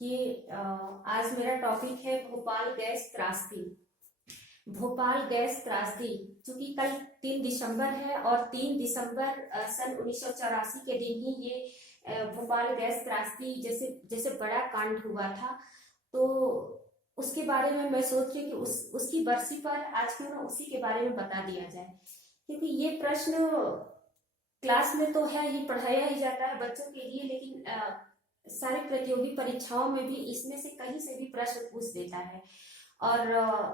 आज मेरा टॉपिक है भोपाल गैस त्रासदी। भोपाल गैस त्रासदी क्योंकि कल 3 दिसंबर है और 3 दिसंबर सन 1984 के दिन ही ये भोपाल गैस त्रासदी जैसे जैसे बड़ा कांड हुआ था। तो उसके बारे में मैं सोच रही कि उसकी बरसी पर आज क्यों ना उसी के बारे में बता दिया जाए, क्योंकि ये प्रश्न क्लास में तो है ही, पढ़ाया ही जाता है बच्चों के लिए, लेकिन सारे प्रतियोगी परीक्षाओं में भी इसमें से कहीं से भी प्रश्न पूछ देता है। और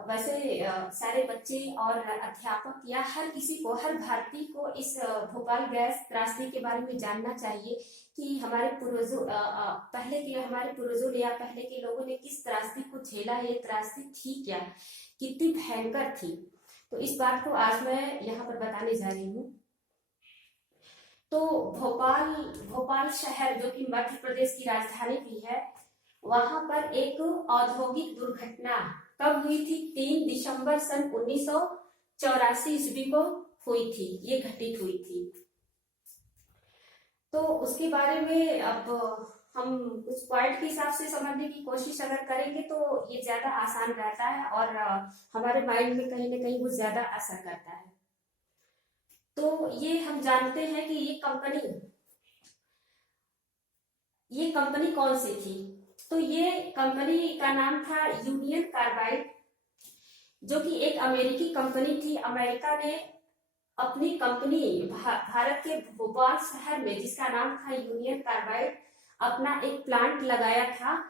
वैसे सारे बच्चे और अध्यापक या हर किसी को, हर भारतीय को इस भोपाल गैस त्रासदी के बारे में जानना चाहिए कि हमारे पूर्वजों हमारे पूर्वजों ने या पहले के लोगों ने किस त्रासदी को झेला, ये त्रासदी थी क्या, कितनी भयंकर थी। तो इस बात को आज मैं यहाँ पर बताने जा रही हूँ। तो भोपाल भोपाल शहर जो कि मध्य प्रदेश की राजधानी भी है, वहां पर एक औद्योगिक दुर्घटना कब हुई थी? 3 दिसंबर सन 1984 ईस्वी को हुई थी, ये घटित हुई थी। तो उसके बारे में अब हम उस पॉइंट के हिसाब से समझने की कोशिश अगर करेंगे तो ये ज्यादा आसान रहता है और हमारे माइंड में कहीं ना कहीं वो ज्यादा असर करता है। तो ये हम जानते हैं कि ये कंपनी कौन सी थी? तो ये कंपनी का नाम था यूनियन कार्बाइड, जो कि एक अमेरिकी कंपनी थी। अमेरिका ने अपनी कंपनी भारत के भोपाल शहर में, जिसका नाम था यूनियन कार्बाइड, अपना एक प्लांट लगाया था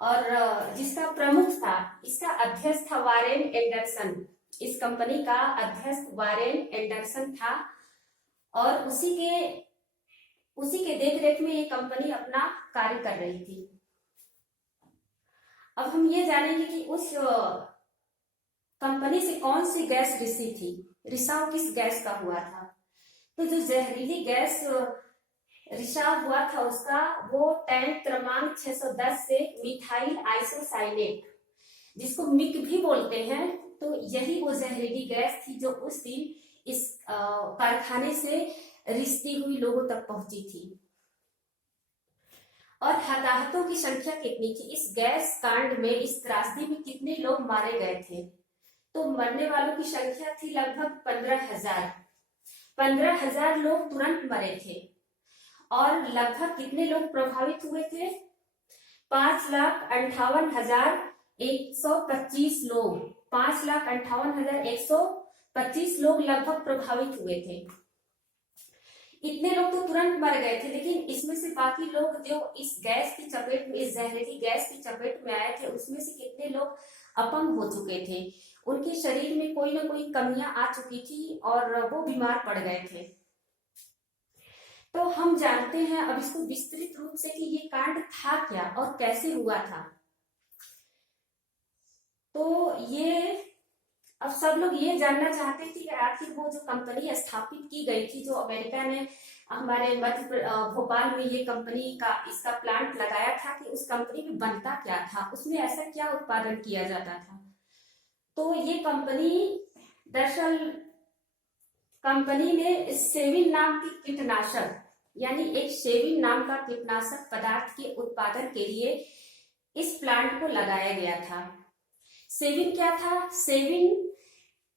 और जिसका प्रमुख था, इसका अध्यक्ष था वारेन एंडरसन। इस कंपनी का अध्यक्ष वारेन एंडरसन था और उसी के देखरेख में ये कंपनी अपना कार्य कर रही थी। अब हम ये जानेंगे कि उस कंपनी से कौन सी गैस रिसी थी, रिसाव किस गैस का हुआ था। तो जो जहरीली गैस रिसाव हुआ था उसका वो टैंक क्रमांक 610 से मिथाइल आइसोसाइनेट, जिसको मिक भी बोलते हैं, तो यही वो जहरीली गैस थी जो उस दिन इस कारखाने से रिसती हुई लोगों तक पहुंची थी। और हताहतों की संख्या कितनी थी? इस गैस कांड में, इस त्रासदी में कितने लोग मारे गए थे? तो मरने वालों की संख्या थी लगभग 15,000। 15,000 लोग तुरंत मरे थे और लगभग कितने लोग प्रभावित हुए थे? 5,58,125 लोग, 5,58,125 लोग लगभग प्रभावित हुए थे। इतने लोग तो तुरंत मर गए थे, लेकिन इसमें से बाकी लोग जो इस गैस की चपेट में, इस जहरीली गैस की चपेट में आए थे, उसमें से कितने लोग अपंग हो चुके थे, उनके शरीर में कोई ना कोई कमियां आ चुकी थी और वो बीमार पड़ गए थे। तो हम जानते हैं अब इसको विस्तृत रूप से कि ये कांड था क्या और कैसे हुआ था। तो ये अब सब लोग ये जानना चाहते थे कि आखिर वो जो कंपनी स्थापित की गई थी, जो अमेरिका ने हमारे भोपाल में ये कंपनी का इसका प्लांट लगाया था, कि उस कंपनी में बनता क्या था, उसमें ऐसा क्या उत्पादन किया जाता था। तो ये कंपनी, दरअसल कंपनी ने सेविन नाम की कीटनाशक, यानी एक सेविन नाम का कीटनाशक पदार्थ के उत्पादन के लिए इस प्लांट को लगाया गया था। सेविन क्या था?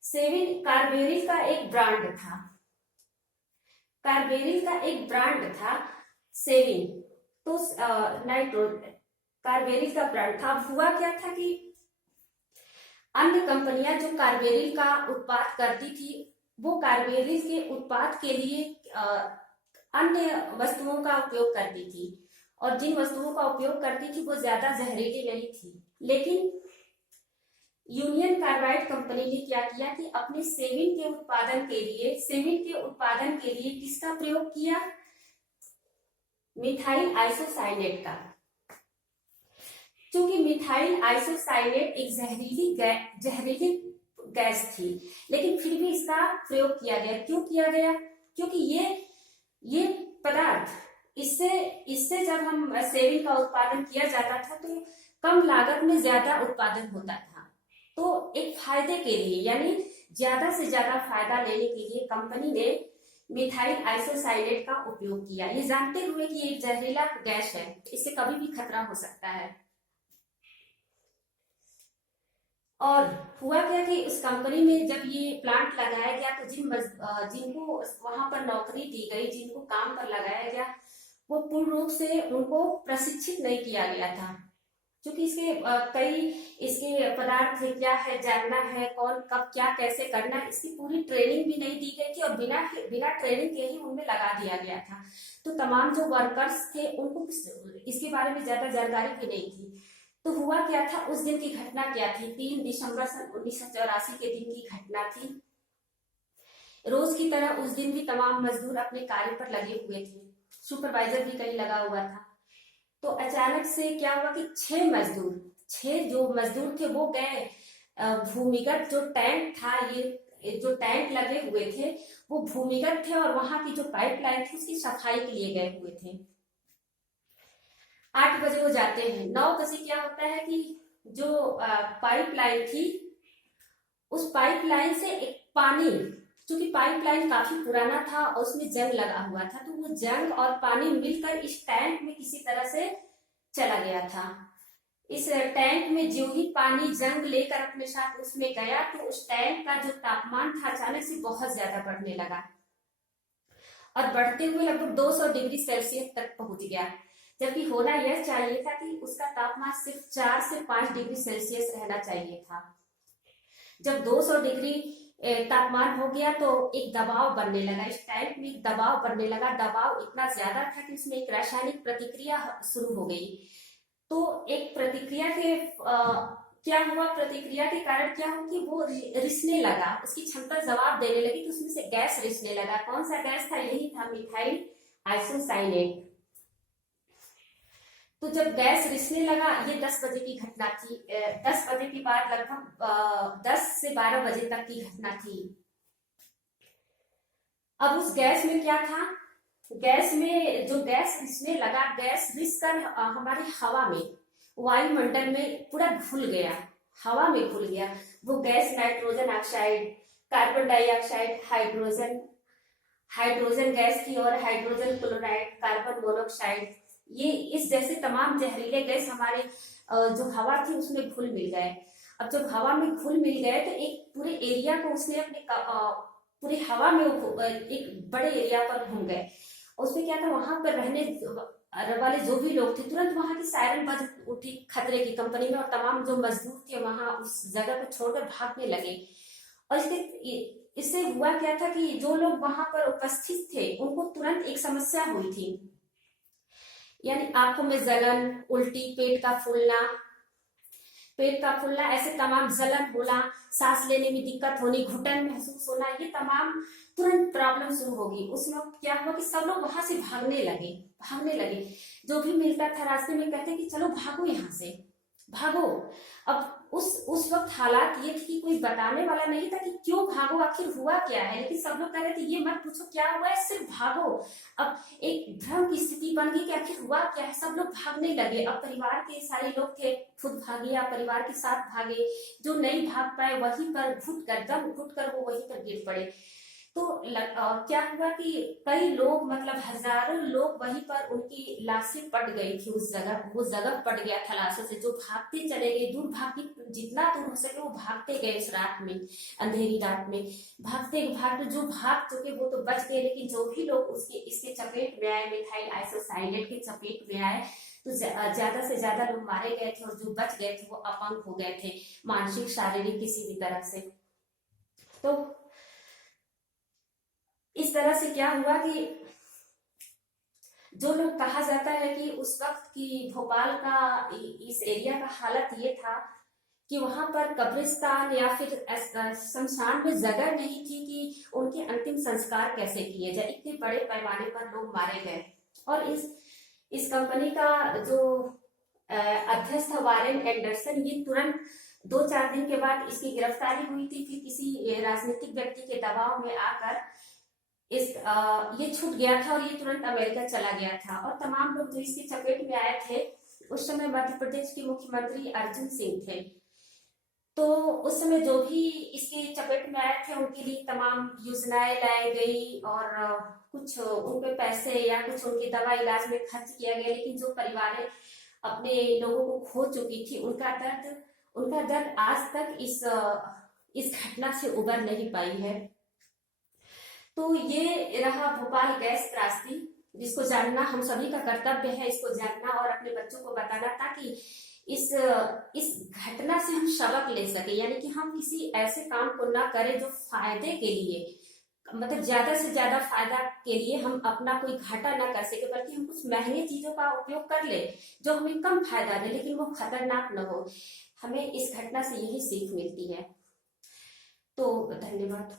सेविन कार्बेरिल का एक ब्रांड था। कार्बेरिल का एक ब्रांड था सेविन। तो कार्बेरिल का ब्रांड था। हुआ क्या था कि अन्य कंपनियां जो कार्बेरिल का उत्पाद करती थी, वो कार्बेरिल के उत्पाद के लिए अन्य वस्तुओं का उपयोग करती थी, और जिन वस्तुओं का उपयोग करती थी वो ज्यादा जहरीली नहीं थी। लेकिन यूनियन कार्बाइड कंपनी ने क्या किया कि अपने सेविन के उत्पादन के लिए किसका प्रयोग किया? मिथाइल आइसोसाइनेट का। क्योंकि मिथाइल आइसोसाइनेट एक जहरीली गैस थी, लेकिन फिर भी इसका प्रयोग किया गया। क्यों किया गया? क्योंकि ये पदार्थ, इससे जब हम सेविन का उत्पादन किया जाता था तो कम लागत में ज्यादा उत्पादन होता था। तो एक फायदे के लिए, यानी ज्यादा से ज्यादा फायदा लेने के लिए कंपनी ने मिथाइल आइसोसाइनेट का उपयोग किया, ये जानते हुए कि ये जहरीला गैस है, इससे कभी भी खतरा हो सकता है। और हुआ क्या कि उस कंपनी में जब ये प्लांट लगाया गया तो जिनको वहां पर नौकरी दी गई, जिनको काम पर लगाया गया, वो पूर्ण रूप से उनको प्रशिक्षित नहीं किया गया था, क्योंकि इसके कई इसके पदार्थ क्या है जानना है, कौन कब क्या कैसे करना है, इसकी पूरी ट्रेनिंग भी नहीं दी गई थी और बिना बिना ट्रेनिंग के ही उनमें लगा दिया गया था। तो तमाम जो वर्कर्स थे उनको इसके बारे में ज्यादा जानकारी भी नहीं थी। तो हुआ क्या था, उस दिन की घटना क्या थी, 3 दिसंबर सन 1984 के दिन की घटना थी। रोज की तरह उस दिन भी तमाम मजदूर अपने कार्य पर लगे हुए थे, सुपरवाइजर भी कहीं लगा हुआ था। तो अचानक से क्या हुआ कि 6 जो मजदूर थे वो गए भूमिगत जो टैंक था, ये जो टैंक लगे हुए थे वो भूमिगत थे और वहां की जो पाइपलाइन थी उसकी सफाई के लिए गए हुए थे। 8 बजे वो जाते हैं। 9 बजे क्या होता है कि जो पाइपलाइन थी उस पाइपलाइन से एक पानी, क्योंकि पाइपलाइन काफी पुराना था और उसमें जंग लगा हुआ था, तो वो जंग और पानी मिलकर इस टैंक में किसी तरह से चला गया था। इस टैंक में जो ही पानी जंग लेकर अपने साथ उसमें गया तो उस टैंक का जो तापमान था अचानक से बहुत ज्यादा बढ़ने लगा और बढ़ते हुए लगभग 200 डिग्री सेल्सियस तक पहुंच गया, जबकि होना यह चाहिए था कि उसका तापमान सिर्फ 4 से 5 डिग्री सेल्सियस रहना चाहिए था। जब 200 डिग्री तापमान हो गया तो एक दबाव बनने लगा, इस टैंक में एक दबाव बनने लगा। दबाव इतना ज्यादा था कि उसमें एक रासायनिक प्रतिक्रिया शुरू हो गई। तो एक प्रतिक्रिया के क्या हुआ, प्रतिक्रिया के कारण क्या हुआ कि वो रिसने लगा, उसकी क्षमता जवाब देने लगी, तो उसमें से गैस रिसने लगा। कौन सा गैस था, यही था मिथाइल आइसोसाइनेट। तो जब गैस रिसने लगा, ये 10 बजे की घटना थी। 10 बजे के बाद लगभग 10 से 12 बजे तक की घटना थी। अब उस गैस में क्या था, गैस में जो गैस रिसने लगा, गैस रिस कर हमारी हवा में, वायुमंडल में पूरा घुल गया, हवा में घुल गया। वो gas nitrogen oxide, carbon dioxide, hydrogen gas थी और हाइड्रोजन क्लोराइड, कार्बन मोनोऑक्साइड, ये इस जैसे तमाम जहरीले गैस हमारे जो हवा थी उसमें घुल मिल गए। अब जब हवा में घुल मिल गए तो एक पूरे एरिया को उसने अपने पूरी हवा में एक बड़े एरिया पर घूम गए। उसमें क्या था, वहां पर रहने वाले जो भी लोग थे तुरंत वहां की सायरन बज उठी खतरे की कंपनी में, और तमाम जो मजदूर थे वहां उस जगह को छोड़कर भागने लगे। और इससे हुआ क्या था कि जो लोग वहां पर उपस्थित थे उनको तुरंत एक समस्या हुई थी, यानी आंखों में जलन, उल्टी, पेट का फूलना, ऐसे तमाम जलन होना, सांस लेने में दिक्कत होनी, घुटन महसूस होना, ये तमाम तुरंत प्रॉब्लम शुरू होगी। उस वक्त क्या हुआ कि सब लोग वहां से भागने लगे। जो भी मिलता था रास्ते में कहते कि चलो भागो, यहाँ से भागो। अब उस वक्त हालात ये थी कि कोई बताने वाला नहीं था कि क्यों भागो, आखिर हुआ क्या है, लेकिन सब लोग कह रहे थे ये मत पूछो क्या हुआ है, सिर्फ भागो। अब एक भ्रम की स्थिति बन गई कि आखिर हुआ क्या है, सब लोग भागने लगे। अब परिवार के सारे लोग थे, खुद भागे या परिवार के साथ भागे, जो नहीं भाग पाए वहीं पर दम घुट कर वो वहीं पर गिर पड़े। तो क्या हुआ कि कई लोग, मतलब हजारों लोग वहीं पर उनकी लाशें पड़ गई थी, वो जगह पड़ गया था लाशों से। जो भागते चले गए, जितना दूर हो सके वो भागते गए। उस रात में, अंधेरी रात में भागते भागते जो भाग चुके वो तो बच गए, लेकिन जो भी लोग इसके चपेट में आए, मिथाइल आइसोसाइनेट के चपेट में आए, तो ज्यादा से ज्यादा लोग मारे गए थे और जो बच गए थे वो अपंग हो गए थे, मानसिक शारीरिक किसी भी तरह से। तो इस तरह से क्या हुआ कि जो लोग, कहा जाता है कि उस वक्त की भोपाल का इस एरिया का हालत ये था कि वहां पर कब्रिस्तान या फिर शमशान में जगह नहीं थी कि उनके अंतिम संस्कार कैसे किए जाए, इतने बड़े पैमाने पर लोग मारे गए। और इस कंपनी का जो अध्यक्ष था वारेन एंडरसन, ये तुरंत 2-4 दिन के बाद इसकी गिरफ्तारी हुई थी। फिर किसी राजनीतिक व्यक्ति के दबाव में आकर ये छूट गया था और ये तुरंत अमेरिका चला गया था। और तमाम लोग जो इसकी चपेट में आए थे, उस समय मध्य प्रदेश के मुख्यमंत्री अर्जुन सिंह थे। तो उस समय जो भी इसके चपेट में आए थे उनके लिए तमाम योजनाएं लाई गई और कुछ उन पे पैसे या कुछ उनकी दवा इलाज में खर्च किया गया, लेकिन जो परिवारें अपने लोगों को खो चुकी थी उनका दर्द आज तक इस घटना से उबर नहीं पाई है। तो ये रहा भोपाल गैस त्रासदी, जिसको जानना हम सभी का कर्तव्य है, इसको जानना और अपने बच्चों को बताना, ताकि इस घटना से हम सबक ले सके, यानी कि हम किसी ऐसे काम को ना करें जो फायदे के लिए, मतलब ज्यादा से ज्यादा फायदा के लिए हम अपना कोई घाटा ना कर सके, बल्कि हम कुछ महंगे चीजों का उपयोग कर ले जो हमें कम फायदा दे लेकिन वो खतरनाक न हो। हमें इस घटना से यही सीख मिलती है। तो धन्यवाद।